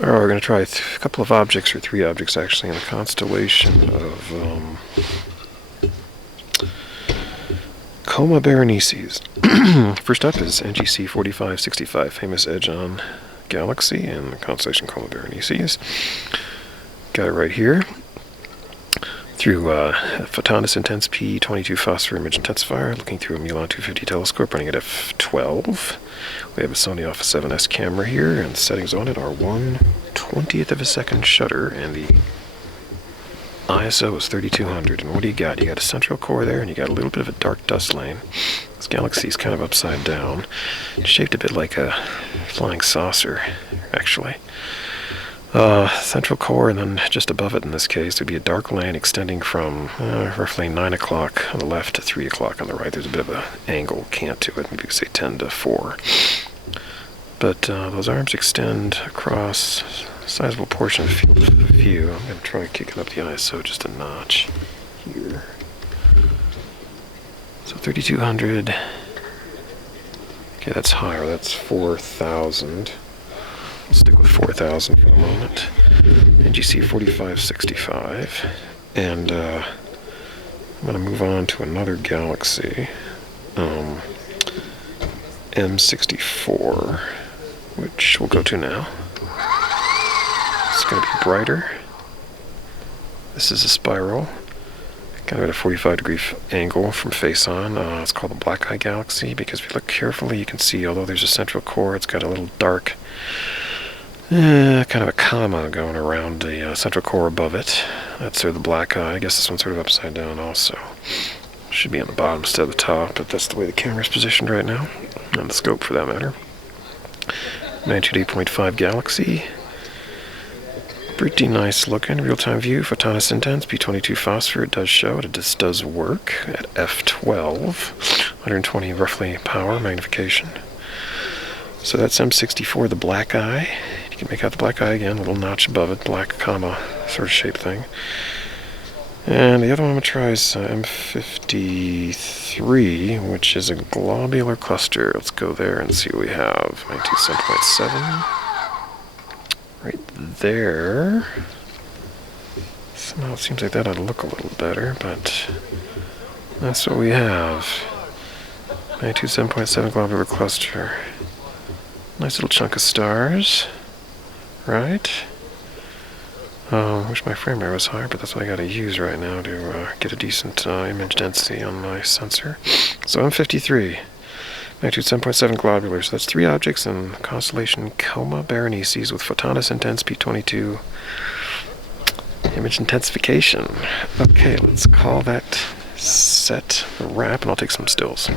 Alright, we're going to try a couple of objects, or three objects actually, in the constellation of Coma Berenices. First up is NGC 4565, famous edge-on galaxy in the constellation Coma Berenices. Got it right here. Through Photonis INTENS P22 phosphor image intensifier, looking through a Mewlon 250 telescope running at f12. We have a Sony A7S camera here, and the settings on it are 1/20th of a second shutter, and the ISO is 3200. And what do you got? You got a central core there, and you got a little bit of a dark dust lane. This galaxy is kind of upside down. It's shaped a bit like a flying saucer, actually. Central core, and then just above it in this case would be a dark lane extending from roughly 9 o'clock on the left to 3 o'clock on the right. There's a bit of an angle cant to it, maybe you could say 10 to 4. But those arms extend across a sizable portion of the field of view. I'm going to try kicking up the ISO just a notch here. So 3200. Okay, that's higher. That's 4000. Let's stick with 4000 for the moment. NGC 4565. And I'm going to move on to another galaxy. M64, which we'll go to now. It's going to be brighter. This is a spiral, kind of at a 45-degree angle from face on. It's called the Black Eye Galaxy because if you look carefully, you can see, although there's a central core, it's got a little dark, kind of a comma going around the central core above it. That's sort of the black eye. I guess this one's sort of upside down also. Should be on the bottom instead of the top, but that's the way the camera's positioned right now, and the scope for that matter. Magnitude 8.5 galaxy. Pretty nice looking real-time view. Photonis INTENS P22 phosphor. It does show it. It just does work at f12. 120 roughly power magnification. So that's M64, the black eye. You can make out the black eye again, a little notch above it, black comma sort of shape thing. And the other one I'm going to try is M53, which is a globular cluster. Let's go there and see what we have. 97.7. Right there. Somehow it seems like that ought to look a little better, but that's what we have. 97.7 globular cluster. Nice little chunk of stars, right? Wish my frame rate was higher, but that's what I gotta use right now to get a decent image density on my sensor. So M53, magnitude 7.7 globular. So that's three objects in constellation Coma Berenices with Photonis INTENS P22 image intensification. Okay, let's call that set a wrap, and I'll take some stills.